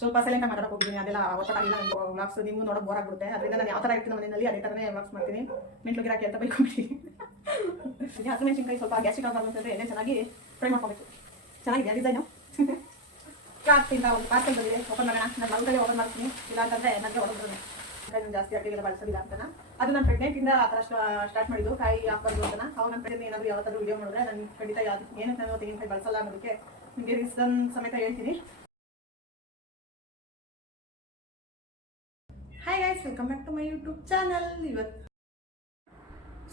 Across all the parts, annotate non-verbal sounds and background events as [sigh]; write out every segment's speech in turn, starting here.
ಸ್ವಲ್ಪ ಸೈಲೆಂಟ್ ಮಾತಾಡಕ್ಕೆ ಹೋಗಿದ್ದೀನಿ, ಅದೆಲ್ಲ ಒತ್ತಡಾಗಿಲ್ಲ ವ್ಲಾಗ್ಸ್ ನಿಮ್ಗೂ ನೋಡೋಕೆ ಬೋರ್ ಆಗ್ಬಿಡುತ್ತೆ. ಅದರಿಂದ ನಾನು ಯಾವ ಥರ ಇರ್ತೀನಿ ಮನೆಯಲ್ಲಿ, ಅದೇ ಥರನೇ ವ್ಲಾಗ್ಸ್ ಮಾಡ್ತೀನಿ. ಮೆಂಟ್ಲು ಗಿರಾಕಿ ಅಂತ ಬೈಕೊಂಡ್ಬಿಟ್ಟು [laughs] ಹಸಿರು ಮೆಣಸಿನ್ಕಾಯಿ ಸ್ವಲ್ಪ ಗ್ಯಾಸ್ಟಿಕ್ ಆಗಬಾರ್ದು ಅಂತಂದರೆ ಎಣ್ಣೆ ಚೆನ್ನಾಗಿ ಫ್ರೈ ಮಾಡ್ಕೊಬೇಕು. ಚೆನ್ನಾಗಿದೆ ಡಿಸೈನು ಆಗ್ತಿಂದ [laughs] ಒಂದು ಪಾರ್ಸಲ್ ಬಂದಿದೆ ಓಪನ್ ಮಾಡೋಣ. ನಾನು ಕಡೆ ಓಪನ್ ಮಾಡ್ತೀನಿ. ಇಲ್ಲ ಅಂತಂದರೆ ನನಗೆ ಹೊರಗೆ ಕಾಯಿ ಜಾಸ್ತಿ ಅಡುಗೆಲ್ಲ ಬಳಸೋದಿಲ್ಲ ಅಂತ ಅದು ನಾನು ಪ್ರೆಗ್ನೆಂಟಿಂದ ಆ ಥರ ಸ್ಟಾರ್ಟ್ ಮಾಡಿದ್ದು ಕಾಯಿ ಹಾಕೋದು ಅಂತ ಅವಾಗ ನನ್ನ ಕಡೆ ಏನಾದರೂ ಯಾವತ್ತಾದ್ರೂ ವಿಡಿಯೋ ಮಾಡಿದ್ರೆ ನಾನು ಖಂಡಿತ ಯಾವುದು ಏನಕ್ಕೆ ನಾನು ತೆಂಗಿನಕಾಯಿ ಬಳಸಲ್ಲ ಅನ್ನೋದಕ್ಕೆ ನಿಮಗೆ ರೀಸನ್ ಸಮೇತ ಹೇಳ್ತೀನಿ. Welcome back to my YouTube channel ಇವತ್ತು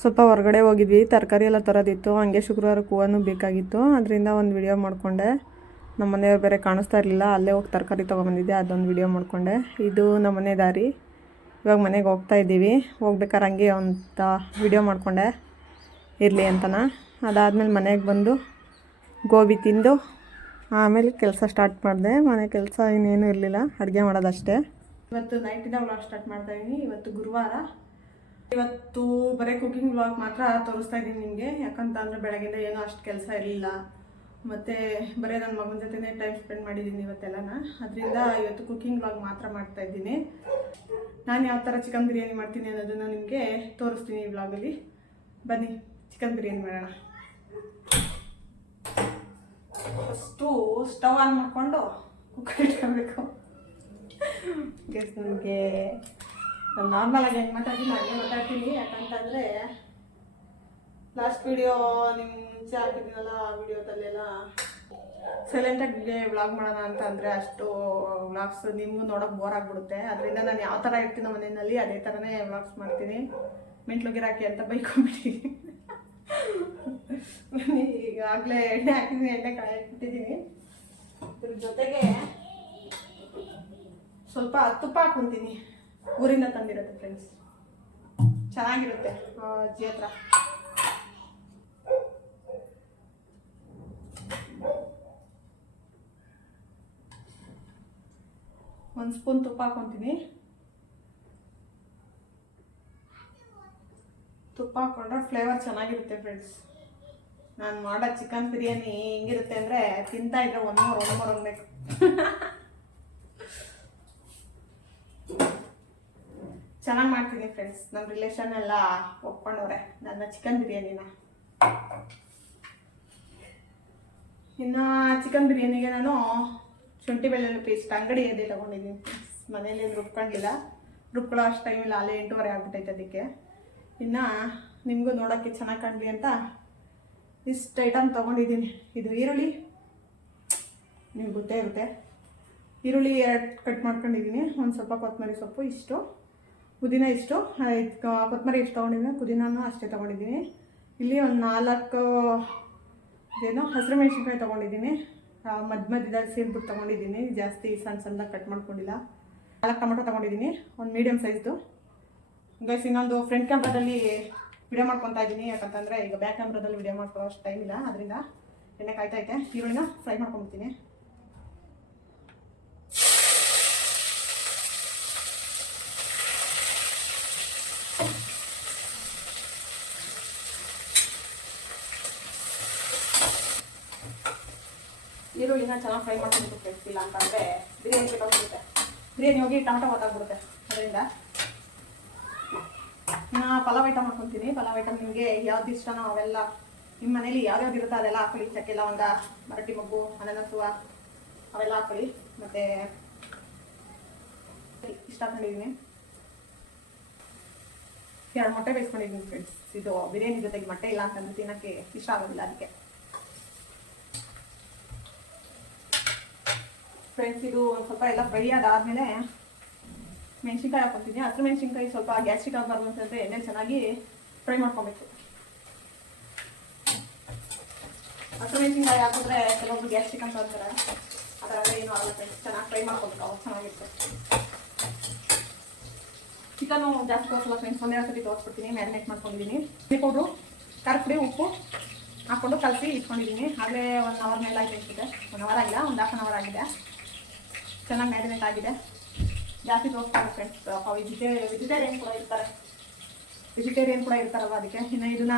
ಸ್ವಲ್ಪ ಹೊರಗಡೆ ಹೋಗಿದ್ವಿ, ತರಕಾರಿ ಎಲ್ಲ ತರೋದಿತ್ತು, ಹಂಗೆ ಶುಕ್ರವಾರ ಹೂವನೂ ಬೇಕಾಗಿತ್ತು ಅದರಿಂದ ಒಂದು ವಿಡಿಯೋ ಮಾಡಿಕೊಂಡೆ. ನಮ್ಮ ಮನೆಯವ್ರು ಬೇರೆ ಕಾಣಿಸ್ತಾ ಇರಲಿಲ್ಲ, ಅಲ್ಲೇ ಹೋಗಿ ತರಕಾರಿ ತೊಗೊಂಬಂದಿದ್ದೆ, ಅದೊಂದು ವಿಡಿಯೋ ಮಾಡಿಕೊಂಡೆ. ಇದು ನಮ್ಮ ಮನೆ ದಾರಿ. ಇವಾಗ ಮನೆಗೆ ಹೋಗ್ತಾ ಇದ್ದೀವಿ, ಹೋಗ್ಬೇಕಾದ್ರೆ ಹಂಗೆ ಅಂತ ವಿಡಿಯೋ ಮಾಡಿಕೊಂಡೆ. ಇರಲಿ ಅಂತನ. ಅದಾದಮೇಲೆ ಮನೆಗೆ ಬಂದು ಗೋಬಿ ತಿಂದು, ಆಮೇಲೆ ಕೆಲಸ ಸ್ಟಾರ್ಟ್ ಮಾಡಿದೆ. ಮನೆ ಕೆಲಸ ಇನ್ನೇನು ಇರಲಿಲ್ಲ, ಅಡುಗೆ ಮಾಡೋದಷ್ಟೇ. ಇವತ್ತು ನೈಟಿಂದ ವ್ಲಾಗ್ ಸ್ಟಾರ್ಟ್ ಮಾಡ್ತಾ ಇದ್ದೀನಿ ಇವತ್ತು ಗುರುವಾರ. ಇವತ್ತು ಬರೀ ಕುಕಿಂಗ್ ವ್ಲಾಗ್ ಮಾತ್ರ ತೋರಿಸ್ತಾ ಇದ್ದೀನಿ ನಿಮಗೆ. ಯಾಕಂತ ಅಂದರೆ ಬೆಳಗ್ಗೆಯಿಂದ ಏನೂ ಅಷ್ಟು ಕೆಲಸ ಇರಲಿಲ್ಲ. ಮತ್ತು ಬರೀ ನನ್ನ ಮಗನ ಜೊತೆನೇ ಟೈಮ್ ಸ್ಪೆಂಡ್ ಮಾಡಿದ್ದೀನಿ ಇವತ್ತೆಲ್ಲನ. ಅದರಿಂದ ಇವತ್ತು ಕುಕಿಂಗ್ ವ್ಲಾಗ್ ಮಾತ್ರ ಮಾಡ್ತಾ ಇದ್ದೀನಿ. ನಾನು ಯಾವ ಥರ ಚಿಕನ್ ಬಿರಿಯಾನಿ ಮಾಡ್ತೀನಿ ಅನ್ನೋದನ್ನು ನಿಮಗೆ ತೋರಿಸ್ತೀನಿ ಈ ವ್ಲಾಗಲ್ಲಿ ಬನ್ನಿ ಚಿಕನ್ ಬಿರಿಯಾನಿ ಮಾಡೋಣ. ಫಸ್ಟು ಸ್ಟವ್ ಆನ್ ಮಾಡಿಕೊಂಡು ಕುಕ್ಕರ್ ಇಟ್ಕೊಬೇಕು. ಗೆಸ್ ನನಗೆ ನಾರ್ಮಲಾಗಿ ಹೆಂಗೆ ಮಾತಾಡ್ತೀನಿ ಹಾಗೆ ಮಾತಾಡ್ತೀನಿ ಯಾಕಂತಂದರೆ ಲಾಸ್ಟ್ ವಿಡಿಯೋ ನಿಮ್ಮ ಮುಂಚೆ ಹಾಕಿದ್ದೀನಲ್ಲ ಆ ವಿಡಿಯೋದಲ್ಲೆಲ್ಲ ಸೈಲೆಂಟಾಗಿ ವ್ಲಾಗ್ ಮಾಡೋಣ ಅಂತ ಅಂದರೆ ಅಷ್ಟು ವ್ಲಾಗ್ಸ್ ನಿಮಗೂ ನೋಡೋಕೆ ಬೋರ್ ಆಗಿಬಿಡುತ್ತೆ. ಅದರಿಂದ ನಾನು ಯಾವ ಥರ ಇರ್ತೀನೋ ಮನೆಯಲ್ಲಿ ಅದೇ ಥರನೇ ವ್ಲಾಗ್ಸ್ ಮಾಡ್ತೀನಿ. ಮೆಂಟ್ಲು ಗಿರಾಕಿ ಅಂತ ಬೈಕೊಂಬಿಟ್ಟು ಈಗಾಗಲೇ ಎಣ್ಣೆ ಹಾಕಿದ್ದೀನಿ ಎಣ್ಣೆ ಕಾಯಕ್ಬಿಟ್ಟಿದ್ದೀನಿ ಇದ್ರ ಜೊತೆಗೆ ಸ್ವಲ್ಪ ತುಪ್ಪ ಹಾಕೊಂತೀನಿ. ಊರಿಂದ ತಂದಿರುತ್ತೆ ಫ್ರೆಂಡ್ಸ್ ಚೆನ್ನಾಗಿರುತ್ತೆ ಅಜ್ಜಿ ಹತ್ರ. ಒಂದು ಸ್ಪೂನ್ ತುಪ್ಪ ಹಾಕೊಂತೀನಿ. ತುಪ್ಪ ಹಾಕೊಂಡ್ರೆ ಫ್ಲೇವರ್ ಚೆನ್ನಾಗಿರುತ್ತೆ ಫ್ರೆಂಡ್ಸ್ ನಾನು ಮಾಡೋ ಚಿಕನ್ ಬಿರಿಯಾನಿ ಹೆಂಗಿರುತ್ತೆ ಅಂದರೆ ತಿಂತಾ ಇದ್ರೆ ಒಂದು ಮೂರು ಒಂದು ಮೂರು ಅನ್ಬೇಕು [laughs] ಚೆನ್ನಾಗಿ ಮಾಡ್ತೀನಿ ಫ್ರೆಂಡ್ಸ್ ನಮ್ಮ ರಿಲೇಷನ್ ಎಲ್ಲ ಒಪ್ಕೊಂಡವ್ರೆ. ನನ್ನ ಚಿಕನ್ ಬಿರಿಯಾನಿನ. ಇನ್ನು ಚಿಕನ್ ಬಿರಿಯಾನಿಗೆ ನಾನು ಶುಂಠಿ ಬೆಳ್ಳುಳ್ಳಿ ಪೇಸ್ಟ್ ಅಂಗಡಿ ಎದೆ ತೊಗೊಂಡಿದ್ದೀನಿ. ಮನೇಲಿ ರುಬ್ಕೊಂಡಿಲ್ಲ. ರುಬ್ಕೊಳ್ಳೋ ಅಷ್ಟು ಟೈಮ್ ಇಲ್ಲ, ಅಲ್ಲೇ ಎಂಟೂವರೆ ಆಗ್ಬಿಟ್ಟೈತೆ ಅದಕ್ಕೆ. ಇನ್ನು ನಿಮಗೂ ನೋಡೋಕ್ಕೆ ಚೆನ್ನಾಗಿ ಕಾಣಲಿ ಅಂತ ಇಷ್ಟು ಐಟಮ್ ತೊಗೊಂಡಿದ್ದೀನಿ. ಇದು ಈರುಳ್ಳಿ. ನಿಮ್ಗೆ ಗೊತ್ತೇ ಇರುತ್ತೆ. ಈರುಳ್ಳಿ ಎರಡು ಕಟ್ ಮಾಡ್ಕೊಂಡಿದ್ದೀನಿ. ಒಂದು ಸ್ವಲ್ಪ ಕೊತ್ತಂಬರಿ ಸೊಪ್ಪು, ಇಷ್ಟು. ಪುದೀನ ಇಷ್ಟು. ಕೊತ್ತಂಬರಿ ಎಷ್ಟು ತೊಗೊಂಡಿದ್ದೀನಿ. ಪುದೀನೂ ಅಷ್ಟೇ ತೊಗೊಂಡಿದ್ದೀನಿ. ಇಲ್ಲಿ ಒಂದು ನಾಲ್ಕು, ಇದೇನು ಹಸಿರು ಮೆಣಸಿನ್ಕಾಯಿ ತೊಗೊಂಡಿದ್ದೀನಿ. ಮಧ್ಯ ಮಧ್ಯದಲ್ಲಿ ಸೇರ್ಬಿಟ್ಟು ತೊಗೊಂಡಿದ್ದೀನಿ. ಜಾಸ್ತಿ ಸಣ್ಣ ಸಣ್ಣದಾಗ ಕಟ್ ಮಾಡ್ಕೊಂಡಿಲ್ಲ. ನಾಲ್ಕು ಟೊಮೊಟೊ ತೊಗೊಂಡಿದ್ದೀನಿ. ಒಂದು ಮೀಡಿಯಮ್ ಸೈಜ್ದು. ಗೈಸ್ ಇನ್ನೊಂದು ಫ್ರಂಟ್ ಕ್ಯಾಮ್ರಾದಲ್ಲಿ ವಿಡಿಯೋ ಮಾಡ್ಕೊತಾ ಇದ್ದೀನಿ. ಯಾಕಂತಂದರೆ ಈಗ ಬ್ಯಾಕ್ ಕ್ಯಾಮ್ರಾದಲ್ಲಿ ವಿಡಿಯೋ ಮಾಡ್ಕೊಳ್ಳೋ ಅಷ್ಟು ಟೈಮ್ ಇಲ್ಲ. ಅದರಿಂದ ಎಣ್ಣೆ ಕಾಯ್ತಾ ಐತೆ ಈರುಳ್ಳಿನ ಫ್ರೈ ಮಾಡ್ಕೊಂಡ್ಬಿಡ್ತೀನಿ. ಈರುಳ್ಳಿನ ಚೆನ್ನಾಗಿ ಫ್ರೈ ಮಾಡ್ಕೊಂಡು ಫ್ರೆಂಡ್ಸ್ ಇಲ್ಲ ಅಂತಂದರೆ ಬಿರಿಯಾನಿ ಕೆಟ್ಟೋಗ್ಬಿಡುತ್ತೆ ಬಿರಿಯಾನಿ ಹೋಗಿ ಟೊಮಟೊ ಗೊತ್ತಾಗ್ಬಿಡುತ್ತೆ ಅದರಿಂದ ನಾ ಪಲಾವ್ ಐಟಮ್ ಮಾಡ್ಕೊತೀನಿ. ಪಲಾವ್ ಐಟಮ್ ನಿಮಗೆ ಯಾವ್ದು ಇಷ್ಟನೋ ಅವೆಲ್ಲ ನಿಮ್ಮ ಮನೇಲಿ ಯಾವ್ಯಾವ್ದು ಇರುತ್ತೆ ಅದೆಲ್ಲ ಹಾಕೊಳ್ಳಿ. ಚಕ್ಕೆ ಲವಂಗ ಮರಟಿ ಮಗ್ಗು ಅನನಸುವ ಅವೆಲ್ಲ ಹಾಕೊಳ್ಳಿ. ಮತ್ತು ಇಷ್ಟ ಹಾಕೊಂಡಿದ್ದೀನಿ ಎರಡು ಮೊಟ್ಟೆ ಬೇಯಿಸ್ಕೊಂಡಿದ್ದೀನಿ ಫ್ರೆಂಡ್ಸ್ ಇದು ಬಿರಿಯಾನಿ ಜೊತೆಗೆ ಮೊಟ್ಟೆ ಇಲ್ಲ ಅಂತಂದ್ರೆ ತಿನ್ನೋಕ್ಕೆ ಇಷ್ಟ ಆಗೋದಿಲ್ಲ ಅದಕ್ಕೆ. ಫ್ರೆಂಡ್ಸ್ ಇದು ಒಂದು ಸ್ವಲ್ಪ ಎಲ್ಲ ಫ್ರೈ ಅದಾದಮೇಲೆ ಮೆಣಸಿನ್ಕಾಯಿ ಹಾಕೊತೀನಿ. ಹಸಿರು ಮೆಣಸಿನ್ಕಾಯಿ ಸ್ವಲ್ಪ ಗ್ಯಾಸ್ಟ್ರಿಕ್ ಆಗಬಾರ್ದು ಅಂತಂದ್ರೆ ಎಣ್ಣೆ ಚೆನ್ನಾಗಿ ಫ್ರೈ ಮಾಡ್ಕೊಬೇಕು. ಹಸಿರು ಮೆಣಸಿನ್ಕಾಯಿ ಹಾಕಿದ್ರೆ ಕೆಲವೊಬ್ರು ಗ್ಯಾಸ್ಟ್ರಿಕ್ ಅಂತ ಅಂತಾರೆ. ಅದರ ಏನು ಆಗುತ್ತೆ. ಚೆನ್ನಾಗಿ ಫ್ರೈ ಮಾಡ್ಕೊಬೇಕು. ಅವಾಗ ಚೆನ್ನಾಗಿರುತ್ತೆ. ಚಿಕನು ಜಾಸ್ತಿ ತೋರಿಸಲ್ಲ ಫ್ರೆಂಡ್ಸ್ ಒಂದೇ ಸತಿ ತೋರಿಸ್ಬಿಡ್ತೀನಿ. ಮ್ಯಾರಿನೇಟ್ ಮಾಡ್ಕೊಂಡಿದ್ದೀನಿ ಚಿಲ್ಲಿ ಪೌಡ್ರು ಉಪ್ಪು ಹಾಕ್ಕೊಂಡು ಕಲಸಿ ಇಟ್ಕೊಂಡಿದ್ದೀನಿ ಆಗಲೇ ಒನ್ ಅವರ್ ಮೇಲೆ ಅನ್ಸುತ್ತೆ. ಒನ್ ಅವರ್ ಆಗಿಲ್ಲ. ಒಂದು ಹಾಫ್ ಅನ್ ಅವರ್ ಆಗಿದೆ. ಚೆನ್ನಾಗಿ ಮ್ಯಾರಿನೇಟ್ ಆಗಿದೆ ಜಾಸ್ತಿ ತೋರಿಸ್ತಾರೆ ಫ್ರೆಂಡ್ಸ್ ವೆಜಿಟೇ ವೆಜಿಟೇರಿಯನ್ ಕೂಡ ಇರ್ತಾರೆ. ವೆಜಿಟೇರಿಯನ್ ಕೂಡ ಇರ್ತಾರಲ್ವ ಅದಕ್ಕೆ. ಇನ್ನು ಇದನ್ನ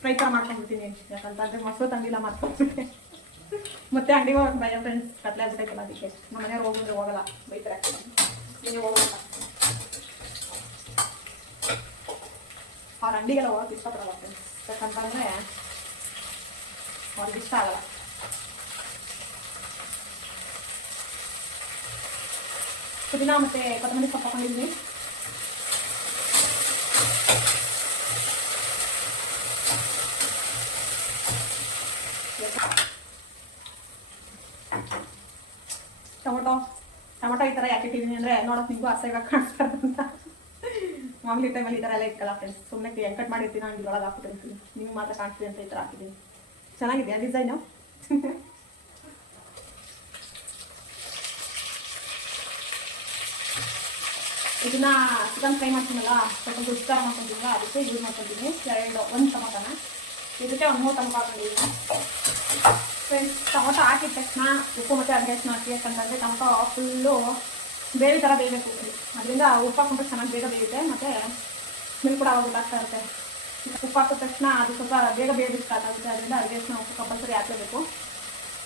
ಫ್ರೈ ಥರ ಮಾಡ್ಕೊಂಡ್ಬಿಡ್ತೀನಿ. ಯಾಕಂತಂದರೆ ಮೊಸರು ತಂದಿಲ್ಲ ಮಾಡ್ಕೊಂಡ್ಬಿಟ್ಟೆ. ಮತ್ತೆ ಅಂಗಡಿಗೆ ಹೋಗಿ ಭಯ ಫ್ರೆಂಡ್ಸ್ ಕತ್ಲೆ ಆಗ್ಬಿಟ್ಟೈತಲ್ಲ ಅದಕ್ಕೆ. ನಮ್ಮ ಮನೆಯವ್ರು ಹೋಗಿದ್ರೆ, ಹೋಗಲ್ಲ. ಬೈತಾರೆ. ನೀವು ಹೋಗಲ್ಲ. ಅವ್ರ ಅಂಗಡಿಗೆಲ್ಲ ಹೋಗಕ್ಕೆ ಇಷ್ಟಪಡಲ್ಲ ಫ್ರೆಂಡ್ಸ್ ಯಾಕಂತಂದರೆ ಅವ್ರಿಗೆ ಇಷ್ಟ ಆಗಲ್ಲ. ಪುದೀನ ಮತ್ತೆ ಕೊತ್ತಂಬರಿ ಸೊಪ್ಪು ಹಾಕೊಂಡಿದ್ದೀನಿ ಟೊಮೊಟೊ ಟೊಮೊಟೊ ಈ ಥರ ಯಾಕೆ ಇಟ್ಟಿದ್ದೀನಿ ಅಂದರೆ ನೋಡೋಕೆ ನಿಮಗೂ ಅಸಹ್ಯವಾಗಿ ಕಾಣಿಸ್ಬಾರ್ದು ಅಂತ. ಮಾಮೂಲಿ ಟೈಮಲ್ಲಿ ಈ ಥರ ಎಲ್ಲ ಇಕ್ಕಲ್ಲ ಫ್ರೆಂಡ್ಸ್ ಸುಮ್ಮನೆ ಹೆಂಗೆ ಕಟ್ ಮಾಡಿರ್ತೀನಿ ನಾನು ಇದ್ರೊಳಗೆ ಹಾಕ್ಬಿಟ್ಟಿರ್ತೀನಿ. ನಿಮ್ಗೆ ಮಾತ್ರ ಕಾಣಿಸ್ತೀನಿ ಅಂತ ಈ ಥರ ಹಾಕಿದ್ದೀನಿ. ಚೆನ್ನಾಗಿದೆಯಾ ಡಿಸೈನು [laughs] ಇದನ್ನ ಚಿಕನ್ ಫ್ರೈ ಮಾಡ್ತೀನಲ್ಲ, ಸ್ವಲ್ಪ ಗುಡ್ಕಾರ ಮಾಡ್ಕೊಂಡಿಲ್ಲ ಅದಕ್ಕೆ ಯೂಸ್ ಮಾಡ್ಕೊಂಡಿದ್ದೀನಿ. ಎರಡು, ಒಂದು ಟೊಮೊಟೊನ. ಇದಕ್ಕೆ ಒಂದು ಮೂರು ಟೊಮೊಟೊ ಹಾಕೊಂಡಿದ್ದೀನಿ. ಫ್ರೆಂಡ್ಸ್ ಟೊಮೊಟೊ ಹಾಕಿದ ತಕ್ಷಣ ಉಪ್ಪು ಮತ್ತು ಅಡ್ಜಸ್ಟ್ ಹಾಕಿ ಯಾಕಂತಂದರೆ ಟೊಮೊಟೊ ಫುಲ್ಲು ಬೇರೆ ಥರ ಬೇಯಬೇಕು ಅದರಿಂದ ಉಪ್ಪು ಹಾಕೊಂಡ್ರೆ ಚೆನ್ನಾಗಿ ಬೇಗ ಬೇಯುತ್ತೆ, ಮತ್ತು ಸ್ಮೆಲ್ ಕೂಡ ಅವಾಗ ಆಗ್ತಾ ಇರುತ್ತೆ. ಉಪ್ಪು ಹಾಕಿದ ತಕ್ಷಣ ಅದು ಸ್ವಲ್ಪ ಬೇಗ ಬೇಯೋದಕ್ಕೆ ಸ್ಟಾರ್ಟ್ ಆಗುತ್ತೆ, ಅದರಿಂದ ಅಡುಗೆಸ್ನ ಉಪ್ಪು ಕಂಪಲ್ಸರಿ ಹಾಕಲೇಬೇಕು.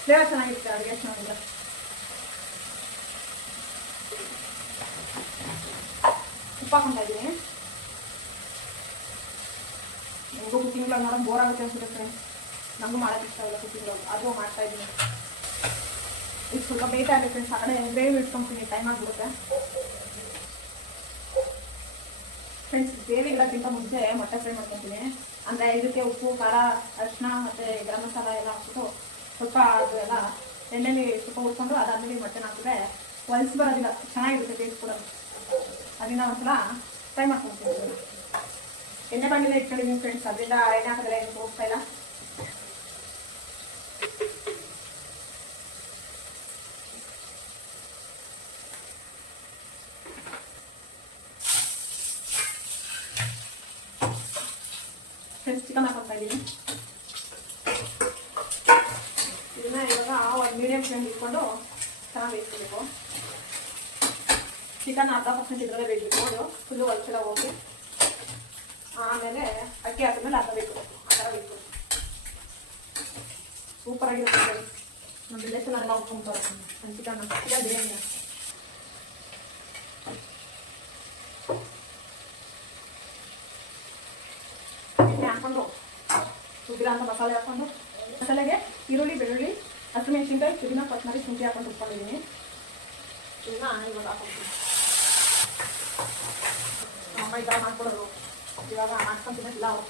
ಫ್ಲೇವರ್ ಚೆನ್ನಾಗಿರುತ್ತೆ ಅಂದರೆ ಉಪ್ಪು ಹಾಕೊಂತಾ ಇದ್ದೀನಿ. ನನಗೂ ಬ್ಲಾಗ್ ನೋಡೋಕೆ ಬೋರ್ ಆಗುತ್ತೆ ಅನ್ಸುತ್ತೆ ಫ್ರೆಂಡ್ಸ್ ನಮಗೂ ಮಾಡೋಕ್ಕೆ ಇಷ್ಟ ಇಲ್ಲ ಕುಕ್ಕಿಂಗ್ ಅದು ಮಾಡ್ತಾ ಇದ್ದೀನಿ. ಇದು ಸ್ವಲ್ಪ ಬೇಗ ಆಗುತ್ತೆ ಫ್ರೆಂಡ್ಸ್ ಆ ಕಡೆ ಇಟ್ಕೊಂತೀನಿ. ಟೈಮ್ ಆಗಿಬಿಡುತ್ತೆ. ಫ್ರೆಂಡ್ಸ್ ಗ್ರೇವಿ ಮುಂಚೆ ಮೊಟ್ಟೆ ಫ್ರೈ ಮಾಡ್ಕೊತೀನಿ. ಅಂದರೆ ಇದಕ್ಕೆ ಉಪ್ಪು, ಖಾರ ಅರಿಶಿನ ಮತ್ತು ಗರಂ ಮಸಾಲ ಎಲ್ಲ ಹಾಕ್ಬಿಟ್ಟು ಸ್ವಲ್ಪ ಅದು ಎಣ್ಣೆಲಿ ಸ್ವಲ್ಪ ಹುರ್ಕೊಂಡು ಅದಾದ್ಮೇಲೆ ಮೊಟ್ಟೆನ ಹಾಕಿದ್ರೆ ಹೊಲ್ಸ್ ಬರೋದಿಲ್ಲ. ಚೆನ್ನಾಗಿರುತ್ತೆ ಟೇಸ್ಟ್ ಕೂಡ. ಅದನ್ನ ಒಂದ್ಸಲ ಫ್ರೈ ಇದನ್ನ. ಎಣ್ಣೆ ಬಾಂಡಿನ ಇಟ್ಕೊಂಡಿದ್ದೀನಿ ಫ್ರೆಂಡ್ಸ್ ಅದರಿಂದ ಎಣ್ಣೆ ಹಾಕಿದ್ರೆ ಏನು ಹೋಗ್ತಾ ಇಲ್ಲ. ಫ್ರೆಂಡ್ಸ್ ಚಿಕನ್ ಹಾಕೊತಾ ಇದ್ದೀನಿ. ಇದನ್ನ ಇವಾಗ ಒಂದು ಮೀಡಿಯಂ ಫ್ಲೇಮ್ ಇಟ್ಕೊಂಡು ಚೆನ್ನಾಗಿ ಬೇಯಿಸ್ಕೋಬೇಕು. ಚಿಕನ್ ಅರ್ಧ ಪರ್ಸೆಂಟ್ ಇದರಲ್ಲೇ ಅದು ಫುಲ್ಲು ಒಂದ್ಸಲ ಹೋಗಿ ಆಮೇಲೆ ಅಕ್ಕಿ ಹಾಕಿದ್ಮೇಲೆ ಅರ್ಧ ಬೇಕು. ಆ ಥರ ಬೇಕು. ಸೂಪರ್ ಆಗಿರುತ್ತೆ ನಮ್ಮ ರಿಲೇಷನ್ ಚೆನ್ನಾಗಿ ನಾವು ನನ್ನ ಚಿಕನ್ ಬಿರಿಯಾನಿ. ಹಾಕ್ಕೊಂಡು ಹಾಕೊಂಡು ರುಬ್ಬಿರೋ ಅಂತ ಮಸಾಲೆ ಹಾಕೊಂಡು ಮಸಾಲೆಗೆ ಈರುಳ್ಳಿ ಬೆಳ್ಳುಳ್ಳಿ ಹಸಿಮೆಣಸಿನ್ಕಾಯಿ ಪುದೀನ ಕೊತ್ತಂಬರಿ ಶುಂಠಿ ಹಾಕೊಂಡು ಇಟ್ಕೊಂಡಿದ್ದೀನಿ ಇದನ್ನ ಇವಾಗ ಹಾಕೊಡ್ತೀನಿ ಥರ ಮಾಡ್ಕೊಡೋದು. ಇವಾಗ ಮಾಡ್ಕೊಂತಿಲ್ಲ ಅವರು.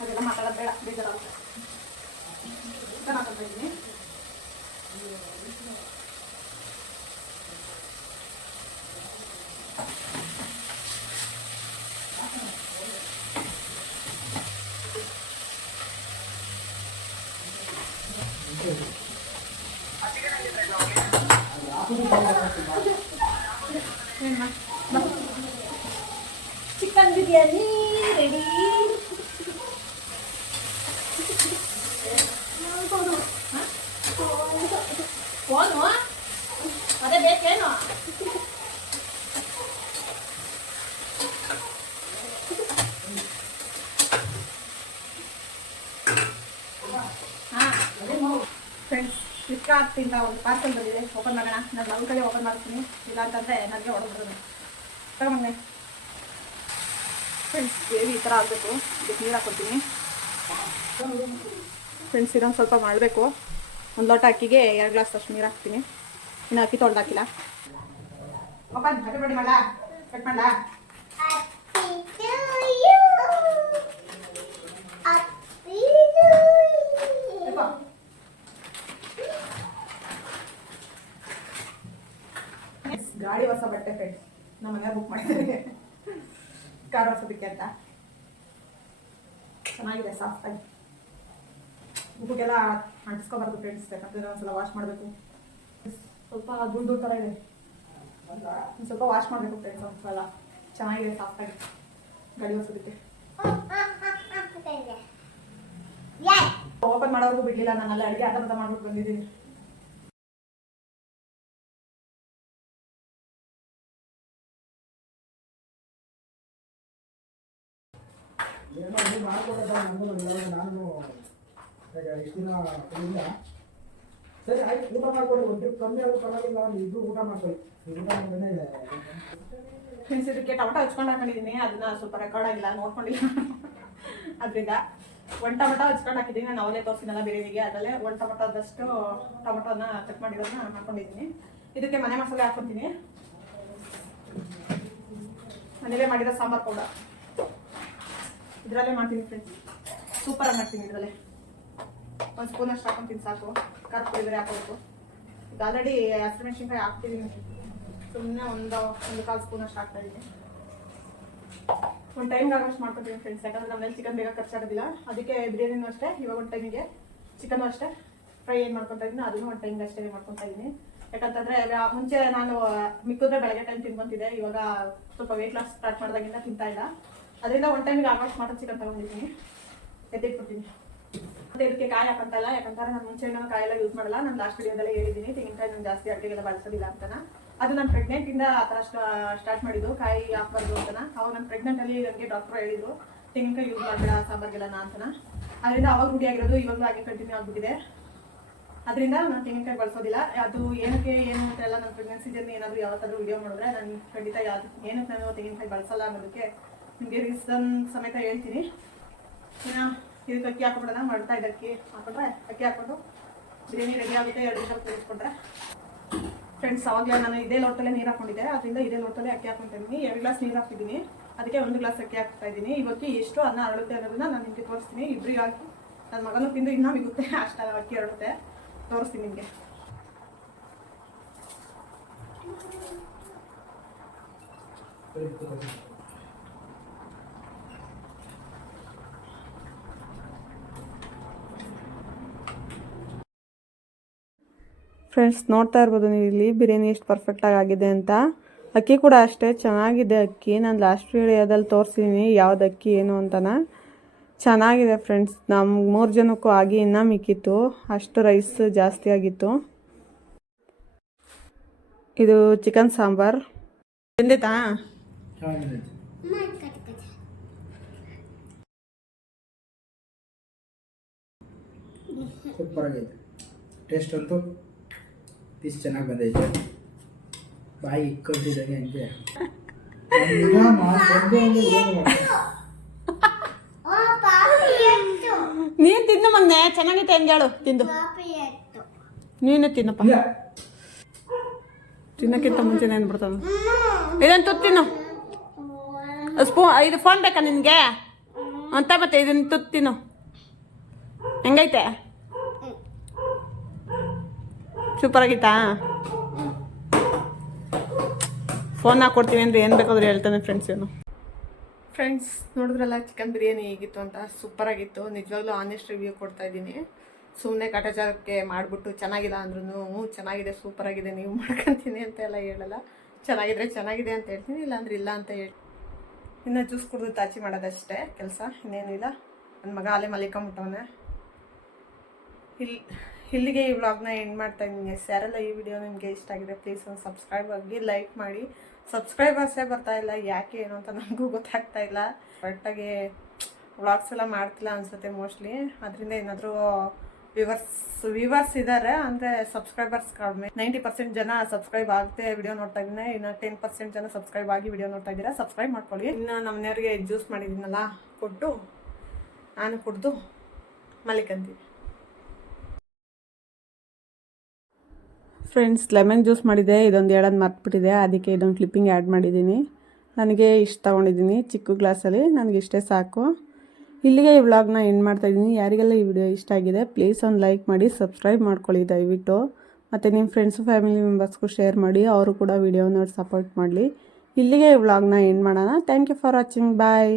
ಅದೆಲ್ಲ ಮಾತಾಡೋದು ಬೇಡ ಬೇಜಾರಾಗುತ್ತೆ ಚಿಕನ್ ಬಿರಿಯಾನಿ ರೆಡಿ ಫೋನು ಅದೇ ಬೇಕೇನು ಫ್ರೆಂಡ್ಸ್ ಫ್ಲಿಪ್ಕಾರ್ಟಿಂದ ಒಂದು ಪಾರ್ಸಲ್ ಬಂದಿದೆ. ಓಪನ್ ಮಾಡೋಣ. ನಾನು ನನ್ನ ಕಡೆ ಓಪನ್ ಮಾಡ್ತೀನಿ. ಇಲ್ಲ ಅಂತಂದರೆ ನನಗೆ ಹೊಡೆದ್ಬಿಡೋದು ತಗೊಂಬನ್ನಿ ಫ್ರೆಂಡ್ಸ್ ಗ್ರೇವಿ ಈ ಥರ ಆಗಬೇಕು. ಇದಕ್ಕೆ ನೀರು ಫ್ರೆಂಡ್ಸ್ ಇದೊಂದು ಸ್ವಲ್ಪ ಮಾಡಬೇಕು. ಒಂದು ಲೋಟ ಅಕ್ಕಿಗೆ ಎರಡು ಗ್ಲಾಸ್ ಅಷ್ಟು ನೀರು ಹಾಕ್ತೀನಿ. ಇನ್ನು ಅಕ್ಕಿ ತೊಳ್ದು ಹಾಕಿಲ್ಲ ಓಪನ್ ಹ್ಯಾಪಿ ಬರ್ಡೇ ಮಾಡ ಕಟ್ ಮಾಡ ಗಾಡಿ ಹೊಸ ಬಟ್ಟೆ ಫ್ರೆಂಡ್ಸ್ ನಮ್ಮ ಮನೆ ಬುಕ್ ಮಾಡಿದ್ದಾರೆ. ಕಾರ್ ಹೊಸದಕ್ಕೆ ಅಂತ. ಚೆನ್ನಾಗಿದೆ ಸಾಫ್ಟಾಗಿ ಉಪ್ಪಿಗೆಲ್ಲ ಅಂಟಿಸ್ಕೋಬಾರ್ದು ಫ್ರೆಂಡ್ಸ್ ಯಾಕಂದ್ರೆ ಒಂದ್ಸಲ ವಾಶ್ ಮಾಡಬೇಕು. ಸ್ವಲ್ಪ ದುಡ್ಡು ಥರ ಇದೆ. ಸ್ವಲ್ಪ ವಾಶ್ ಮಾಡಬೇಕು ಫ್ರೆಂಡ್ಸ್ ಒಂದ್ಸಲ. ಚೆನ್ನಾಗಿದೆ ಆಗಿ. ಗಾಡಿ ಹೊಸದಕ್ಕೆ ಓಪನ್ ಮಾಡೋರ್ಗೂ ಬಿಡ್ಲಿಲ್ಲ ನಾನು ಅಲ್ಲಿ ಅಡುಗೆ ಅರ್ಧ ಮಾಡ್ಬಿಟ್ಟು ಬಂದಿದ್ದೀನಿ. ನಾನು ಸರಿ, ಆಯ್ತು, ಊಟ ಮಾಡ್ಕೊಳ್ಳಿ ಒಂದು ಟ್ರಿಪ್ ಕಮ್ಮಿ ಆದ್ರೂ ಪರವಾಗಿಲ್ಲ ಇಬ್ರು ಊಟ ಮಾಡ್ಕೊಳ್ಳಿ. ಊಟ ಇದಕ್ಕೆ ಟೊಮಟೊ ಹಚ್ಕೊಂಡು ಹಾಕೊಂಡಿದ್ದೀನಿ. ಅದನ್ನ ಸ್ವಲ್ಪ ರೆಕಾರ್ಡ್ ಆಗಿಲ್ಲ, ನೋಡ್ಕೊಂಡಿಲ್ಲ. ಅದರಿಂದ ಒಂದು ಟೊಮಟೊ ಹಚ್ಕೊಂಡು ಹಾಕಿದ್ದೀನಿ. ನಾನು ಅವಲೇ ತೋರಿಸಿನಲ್ಲ ಬಿರಿಯಾನಿಗೆ ಅದರಲ್ಲೇ ಒಂದು ಟೊಮಟೊದಷ್ಟು ಟೊಮಟೊನ ಕಟ್ ಮಾಡಿರೋದನ್ನ ಹಾಕೊಂಡಿದ್ದೀನಿ ಇದಕ್ಕೆ ಮನೆ ಮಸಾಲೆ ಹಾಕ್ಕೊತೀನಿ ಮನೇಲೇ ಮಾಡಿರೋ ಸಾಂಬಾರು ಪೌಡರ್. ಇದರಲ್ಲೇ ಮಾಡ್ತೀನಿ ಫ್ರೆಂಡ್ಸ್ ಸೂಪರಾಗಿ ಮಾಡ್ತೀನಿ ಇದರಲ್ಲೇ. ಒಂದು ಸ್ಪೂನ್ ಅಷ್ಟು ಹಾಕೊಂತೀನಿ ಸಾಕು. ಖಾರ ಪುಡಿ ಬೇರೆ ಹಾಕೋಬೇಕು ಈಗ ಆಲ್ರೆಡಿ ಹಸಿಮೆಣಸಿನ್ಕಾಯಿ ಹಾಕ್ತಿದ್ದೀನಿ ಸುಮ್ಮನೆ ಒಂದು ಒಂದು ಕಾಲು ಸ್ಪೂನ್ ಅಷ್ಟು ಹಾಕ್ತಾ ಇದ್ದೀನಿ ಒಂದು ಟೈಮ್ಗೆ ಆಗಷ್ಟು ಮಾಡ್ಕೊತೀನಿ ಫ್ರೆಂಡ್ಸ್ ಯಾಕಂದ್ರೆ ನಮ್ಮಲ್ಲಿ ಚಿಕನ್ ಬೇಗ ಖರ್ಚಾಗೋದಿಲ್ಲ ಅದಕ್ಕೆ ಬಿರಿಯಾನಿನೂ ಅಷ್ಟೇ, ಇವಾಗ ಒಂದು ಟೈಮಿಗೆ ಚಿಕನ್ ಅಷ್ಟೇ. ಫ್ರೈ ಏನು ಮಾಡ್ಕೊತಾ ಇದ್ದೀನಿ ಅದನ್ನು ಒಂದು ಟೈಮ್ಗೆ ಅಷ್ಟೇ ಮಾಡ್ಕೊತಾ ಇದ್ದೀನಿ ಯಾಕಂತಂದ್ರೆ ಮುಂಚೆ ನಾನು ಮಿಕ್ಕಿದ್ರೆ ಬೆಳಗ್ಗೆ ಟೈಮ್ ತಿನ್ಕೊಂತಿದ್ದೆ. ಇವಾಗ ಸ್ವಲ್ಪ ವೆಯ್ಟ್ ಲಾಸ್ ಸ್ಟಾರ್ಟ್ ಮಾಡಿದಾಗಿಂದ ತಿಂತಾ ಇಲ್ಲ. ಅದರಿಂದ ಒಂದು ಟೈಮಿಗೆ ಆಗೋಷ್ಟು ಮಟನ್ ಚಿಕನ್ ತಗೊಂಡಿದ್ದೀನಿ. ಎತ್ತಿಟ್ಬಿಡ್ತೀನಿ ಮತ್ತೆ ಇದಕ್ಕೆ ಕಾಯಿ ಹಾಕಂತಲ್ಲ ಯಾಕಂದ್ರೆ ನಾನು ಮುಂಚೆ ನಾನು ಕಾಯಿ ಎಲ್ಲ ಯೂಸ್ ಮಾಡಲ್ಲ. ನಾನು ಲಾಸ್ಟ್ ವಿಡಿಯೋದಲ್ಲೇ ಹೇಳಿದ್ದೀನಿ ತೆಂಗಿನಕಾಯಿ ನಾನು ಜಾಸ್ತಿ ಅಡುಗೆಗೆಲ್ಲ ಬಳಸೋದಿಲ್ಲ ಅಂತನ. ಅದು ನಾನು ಪ್ರೆಗ್ನೆಂಟ್ ಇಂದ ಆ ಥರ ಸ್ಟಾರ್ಟ್ ಮಾಡಿದ್ದು. ಕಾಯಿ ಹಾಕ್ಬಾರ್ದು ಅಂತನ. ಅವ್ರು ನಾನು ಪ್ರೆಗ್ನೆಂಟಲ್ಲಿ ನನಗೆ ಡಾಕ್ಟರ್ ಹೇಳಿದ್ರು. ತೆಂಗಿನಕಾಯಿ ಯೂಸ್ ಮಾಡಬೇಡ, ಸಾಂಬಾರ್ಗೆಲ್ಲ ಅಂತನ. ಅದರಿಂದ ಅವಾಗ ರೂಢಿ ಆಗಿರೋದು ಇವಾಗಲೂ ಹಾಗೆ ಕಂಟಿನ್ಯೂ ಆಗಿಬಿಟ್ಟಿದೆ. ಅದರಿಂದ ನಾನು ತೆಂಗಿನಕಾಯಿ ಬಳಸೋದಿಲ್ಲ. ಅದು ಏನಕ್ಕೆ, ಏನು ಅಂತ ಎಲ್ಲ ನನ್ನ ಪ್ರೆಗ್ನೆನ್ಸಿ ಜರ್ನಿ ಏನಾದರೂ ಯಾವತ್ತಾದರೂ ವಿಡಿಯೋ ಮಾಡಿದ್ರೆ ನಾನು ಖಂಡಿತ ಯಾವ್ದು, ಏನಕ್ಕೆ ನಾನು ತೆಂಗಿನಕಾಯಿ ಬಳಸಲ್ಲ ಅನ್ನೋದಕ್ಕೆ ನಿಮಗೆ ರೀಸನ್ ಸಮೇತ ಹೇಳ್ತೀನಿ. ಇದಕ್ಕೆ ಅಕ್ಕಿ ಹಾಕ್ಬಿಡೋಣ, ಮಾಡ್ತಾ ಅಕ್ಕಿ ಹಾಕೊಂಡ್ರೆ ಅಕ್ಕಿ ಹಾಕೊಂಡು ಬಿರಿಯಾನಿ ರೆಡಿ ಆಗುತ್ತೆ, ಎರಡು ನಿಮಿಷ ಕೂರಿಸ್ಕೊಂಡ್ರೆ ಫ್ರೆಂಡ್ಸ್ ಅವಾಗಲೇ ನಾನು ಇದೇ ಲೋಟಲ್ಲೇ ನೀರು ಹಾಕೊಂಡಿದ್ದೆ ಅದರಿಂದ ಇದೇ ಲೋಟಲ್ಲೇ ಅಕ್ಕಿ ಹಾಕೊಂತ ಇದ್ದೀನಿ ಎರಡು ಗ್ಲಾಸ್ ನೀರು ಹಾಕಿದ್ದೀನಿ ಅದಕ್ಕೆ ಒಂದು ಗ್ಲಾಸ್ ಅಕ್ಕಿ ಹಾಕ್ತಾ ಇದ್ದೀನಿ. ಇವತ್ತು ಎಷ್ಟು ಅನ್ನ ಅರಳುತ್ತೆ ಅನ್ನೋದನ್ನ ನಾನು ನಿಮಗೆ ತೋರಿಸ್ತೀನಿ. ಇಬ್ಬರಿಗೆ ಹಾಕಿ ನನ್ನ ಮಗನೂ ತಿಂದು ಇನ್ನೂ ಮಿಗುತ್ತೆ. [laughs] ಅಷ್ಟು ಅಕ್ಕಿ ಅರಳುತ್ತೆ. ತೋರಿಸ್ತೀನಿ ನಿಮಗೆ. ಫ್ರೆಂಡ್ಸ್ ನೋಡ್ತಾ ಇರ್ಬೋದು ನೀವು ಇಲ್ಲಿ. ಬಿರಿಯಾನಿ ಎಷ್ಟು ಪರ್ಫೆಕ್ಟಾಗಿ ಆಗಿದೆ ಅಂತ. ಅಕ್ಕಿ ಕೂಡ ಅಷ್ಟೇ ಚೆನ್ನಾಗಿದೆ ಅಕ್ಕಿ. ನಾನು ಲಾಸ್ಟ್ ವಿಡಿಯೋದಲ್ಲಿ ತೋರಿಸಿದ್ದೀನಿ ಯಾವ್ದು ಅಕ್ಕಿ, ಏನು ಅಂತನ ಚೆನ್ನಾಗಿದೆ ಫ್ರೆಂಡ್ಸ್ ನಮ್ಮ ಮೂರು ಜನಕ್ಕೂ ಆಗಿ ಇನ್ನೂ ಮಿಕ್ಕಿತ್ತು. ಅಷ್ಟು ರೈಸ್ ಜಾಸ್ತಿ ಆಗಿತ್ತು. ಇದು ಚಿಕನ್ ಸಾಂಬಾರ್. ಸೂಪರ್ ಆಗಿದೆ. ಟೇಸ್ಟ್ ಅಂತೂ ಪೀಸ್ ಚೆನ್ನಾಗಿ ಬಂದೈತೆ ಬಾಯಿ ಇಕ್ಕೊಳ್ತಿದ್ದಾಗೆ ಹಂಗೆ ನಿಜ ಮಾಡ್ಕೊಂಡು ಅಂದ್ರೆ ಏನು ಮಾಡೋದು? ನೀನು ತಿನ್ನು ಮಗ್ನೆ ಚೆನ್ನಾಗೈತೆ ಅಂಜಾಳು ತಿಂದು ನೀನು ತಿನ್ನಪ್ಪ ಇಲ್ಲ ತಿನ್ನಕ್ಕಿಂತ ಮುಂಚೆನೇ ಅಂದ್ಬಿಡ್ತದ ಇದನ್ನು ತುತ್ತಿನು ಸ್ಪೂ ಇದು ಫೋನ್ ಬೇಕಾ ನಿನಗೆ ಅಂತ ಮತ್ತೆ ಇದನ್ನ ತುತ್ತಿನು ಹೆಂಗೈತೆ ಸೂಪರ್ ಆಗಿತ್ತಾ ಫೋನ್ ಹಾಕೊಡ್ತೀವಿ ಅಂದ್ರೆ ಏನು ಬೇಕಾದರೂ ಹೇಳ್ತಾನೆ ಫ್ರೆಂಡ್ಸ್ ಇವನು. ಫ್ರೆಂಡ್ಸ್ ನೋಡಿದ್ರಲ್ಲ ಚಿಕನ್ ಬಿರಿಯಾನಿ ಹೇಗಿತ್ತು ಅಂತ? ಸೂಪರ್ ಆಗಿತ್ತು. ನಿಜವಾಗ್ಲೂ ಆನೆಸ್ಟ್ ರಿವ್ಯೂ ಕೊಡ್ತಾ ಇದ್ದೀನಿ. ಸುಮ್ಮನೆ ಕಾಟಾಚಾರಕ್ಕೆ ಮಾಡಿಬಿಟ್ಟು ಚೆನ್ನಾಗಿಲ್ಲ ಅಂದ್ರೂ ಹ್ಞೂ, ಚೆನ್ನಾಗಿದೆ ಸೂಪರ್ ಆಗಿದೆ, ನೀವು ಮಾಡ್ಕೊತೀನಿ ಅಂತ ಎಲ್ಲ ಹೇಳಲ್ಲ. ಚೆನ್ನಾಗಿದ್ರೆ ಚೆನ್ನಾಗಿದೆ ಅಂತ ಹೇಳ್ತೀನಿ, ಇಲ್ಲಾಂದ್ರೆ ಇಲ್ಲ ಅಂತ ಹೇಳಿ. ಇನ್ನೂ ಜ್ಯೂಸ್ ಕುಡಿದು ತಾಚಿ ಮಾಡೋದಷ್ಟೇ ಕೆಲಸ, ಇನ್ನೇನಿಲ್ಲ. ನನ್ನ ಮಗ ಅಲ್ಲೇ ಮಲಿಕೊಂಬಿಟ್ಟವನೆ. ಇಲ್ಲಿ ಇಲ್ಲಿಗೆ ಈ ವ್ಲಾಗ್ನ ಎಂಡ್ ಮಾಡ್ತಾ ಇದ್ದೀನಿ. ಯಾರೆಲ್ಲ ಈ ವಿಡಿಯೋ ನಿಮಗೆ ಇಷ್ಟ ಆಗಿದೆ ಪ್ಲೀಸ್ ಒಂದು ಸಬ್ಸ್ಕ್ರೈಬ್ ಆಗಿ ಲೈಕ್ ಮಾಡಿ. ಸಬ್ಸ್ಕ್ರೈಬರ್ಸೇ ಬರ್ತಾ ಇಲ್ಲ, ಯಾಕೆ ಏನು ಅಂತ ನನಗೂ ಗೊತ್ತಾಗ್ತಾ ಇಲ್ಲ. ಕರೆಕ್ಟಾಗಿ ವ್ಲಾಗ್ಸ್ ಎಲ್ಲ ಮಾಡ್ತಿಲ್ಲ ಅನ್ಸುತ್ತೆ ಮೋಸ್ಟ್ಲಿ ಅದರಿಂದ ಏನಾದರೂ ವ್ಯೂವರ್ಸ್ ವ್ಯೂವರ್ಸ್ ಇದ್ದಾರೆ ಅಂದರೆ ಸಬ್ಸ್ಕ್ರೈಬರ್ಸ್ ಕಡಿಮೆ. ನೈಂಟಿ ಪರ್ಸೆಂಟ್ ಜನ ಸಬ್ಸ್ಕ್ರೈಬ್ ಆಗದೆ ವಿಡಿಯೋ ನೋಡ್ತಾ ಇದ್ದೀನಿ. ಇನ್ನು ಟೆನ್ ಪರ್ಸೆಂಟ್ ಜನ ಸಬ್ಸ್ಕ್ರೈಬ್ ಆಗಿ ವಿಡಿಯೋ ನೋಡ್ತಾ ಇದ್ದೀರಾ ಸಬ್ಸ್ಕ್ರೈಬ್ ಮಾಡ್ಕೊಳ್ಳಿ. ಇನ್ನು ನಮ್ಮನೆಯವ್ರಿಗೆ ಜ್ಯೂಸ್ ಮಾಡಿದ್ದೀನಲ್ಲ, ಕೊಟ್ಟು, ನಾನು ಕುಡ್ದು ಮಲಿಕಂತೀನಿ ಫ್ರೆಂಡ್ಸ್ ಲೆಮನ್ ಜ್ಯೂಸ್ ಮಾಡಿದೆ, ಇದೊಂದು ಹೇಳೋದು ಮರ್ತ್ಬಿಟ್ಟಿದೆ, ಅದಕ್ಕೆ ಇದೊಂದು ಕ್ಲಿಪ್ಪಿಂಗ್ ಆ್ಯಡ್ ಮಾಡಿದ್ದೀನಿ ನನಗೆ ಇಷ್ಟ ತೊಗೊಂಡಿದ್ದೀನಿ ಚಿಕ್ಕ ಗ್ಲಾಸಲ್ಲಿ, ನನಗೆ ಇಷ್ಟೇ ಸಾಕು. ಇಲ್ಲಿಗೆ ಈ ವ್ಲಾಗ್ನ ಎಂಡ್ ಮಾಡ್ತಾಯಿದ್ದೀನಿ ಯಾರಿಗೆಲ್ಲ ಈ ವಿಡಿಯೋ ಇಷ್ಟ ಆಗಿದೆ ಪ್ಲೀಸ್ ಒಂದು ಲೈಕ್ ಮಾಡಿ ಸಬ್ಸ್ಕ್ರೈಬ್ ಮಾಡ್ಕೊಳ್ಳಿ ದಯವಿಟ್ಟು. ಮತ್ತು ನಿಮ್ಮ ಫ್ರೆಂಡ್ಸು ಫ್ಯಾಮಿಲಿ ಮೆಂಬರ್ಸ್ಗೂ ಶೇರ್ ಮಾಡಿ, ಅವರು ಕೂಡ ವಿಡಿಯೋ ಸಪೋರ್ಟ್ ಮಾಡಲಿ. ಇಲ್ಲಿಗೆ ಈ ವ್ಲಾಗ್ನ ಎಂಡ್ ಮಾಡೋಣ. Thank you for watching bye